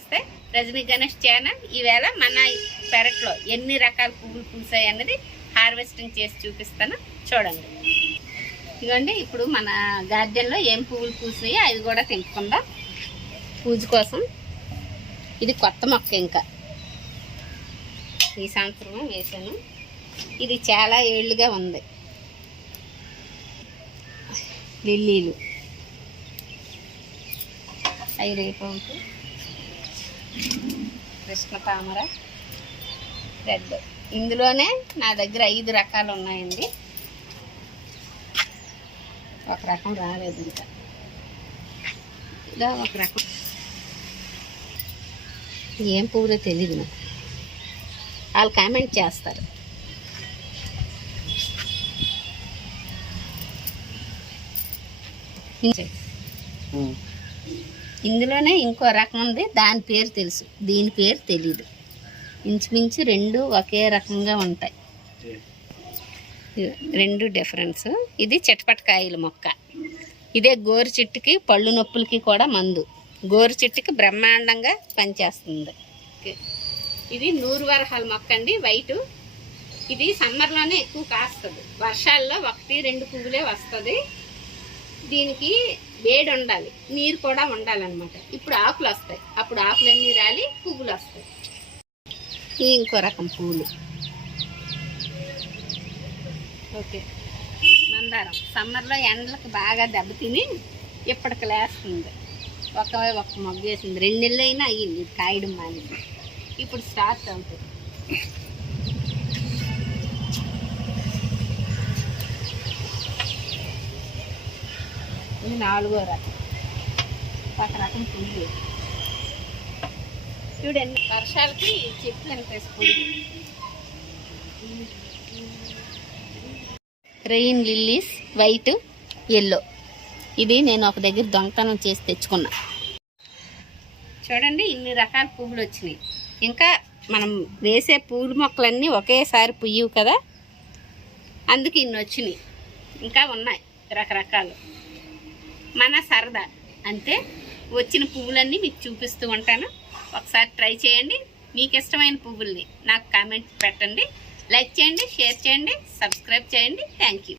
నమస్తే, రజనీ గణేష్ ఛానల్. ఈవేళ మన పెరట్లో ఎన్ని రకాల పువ్వులు పూసాయి అన్నది హార్వెస్టింగ్ చేసి చూపిస్తాను, చూడండి. ఇదిగోండి, ఇప్పుడు మన గార్డెన్లో ఏం పువ్వులు పూసాయో అవి కూడా తెంపుకుందాం పూజ కోసం. ఇది కొత్త మొక్క, ఇంకా ఈ సంవత్సరం వేసాను. ఇది చాలా ఏళ్ళుగా ఉంది. లిల్లీలు అవి రేపవుతూ, కృష్ణ తామర, రెడ్. ఇందులోనే నా దగ్గర 5 రకాలు ఉన్నాయండి. ఒక రకం రాలేదు, ఇంకా ఇలా ఒక రకం. ఏం పువ్వులో తెలియదు నాకు, వాళ్ళు కామెంట్ చేస్తారు. ఇందులోనే ఇంకో రకం ఉంది, దాని పేరు తెలుసు, దీని పేరు తెలీదు. ఇంచుమించు 2 ఒకే రకంగా ఉంటాయి, 2 డిఫరెన్స్. ఇది చిట్టపటకాయల మొక్క. ఇదే గోరు చెట్టుకి, పళ్ళు నొప్పులకి కూడా మందు. గోరు చెట్టుకి బ్రహ్మాండంగా పనిచేస్తుంది. ఇది 100 వరహాల మొక్క అండి, వైటు. ఇది సమ్మర్లోనే ఎక్కువ కాస్తుంది, వర్షాల్లో 1-2 పువ్వులే వస్తుంది. దీనికి వేడి ఉండాలి, నీరు కూడా ఉండాలన్నమాట. ఇప్పుడు ఆకులు వస్తాయి, అప్పుడు ఆకులన్నీ రాలి పువ్వులు వస్తాయి. ఇంకో రకం పువ్వులు. ఓకే, మందారం. సమ్మర్లో ఎండలకు బాగా దెబ్బతిని ఇప్పటికి లేస్తుంది. ఒక మొగ్గ వేసింది, 2 నెలలు అయినా అయ్యింది కాయడం మానేది. ఇప్పుడు స్టార్ట్ అవుతుంది. ఇది 4వ రకం, ఒక రకం పువ్వు. చూడండి, వర్షాలకి చెట్లు అనిపిస్తుంది. Rain lilies, white, yellow. ఇది నేను ఒక దగ్గర దొంగతనం చేసి తెచ్చుకున్నా. చూడండి, ఇన్ని రకాల పువ్వులు వచ్చినాయి. ఇంకా మనం వేసే పూల మొక్కలన్నీ ఒకేసారి పుయ్యవు కదా, అందుకు ఇన్ని వచ్చినాయి. ఇంకా ఉన్నాయి రకరకాలు. మన సరదా అంతే, వచ్చిన పువ్వులన్నీ మీకు చూపిస్తూ ఉంటాను. ఒకసారి ట్రై చేయండి. మీకు ఇష్టమైన పువ్వుల్ని నాకు కామెంట్ పెట్టండి, లైక్ చేయండి, షేర్ చేయండి, సబ్స్క్రైబ్ చేయండి. Thank you.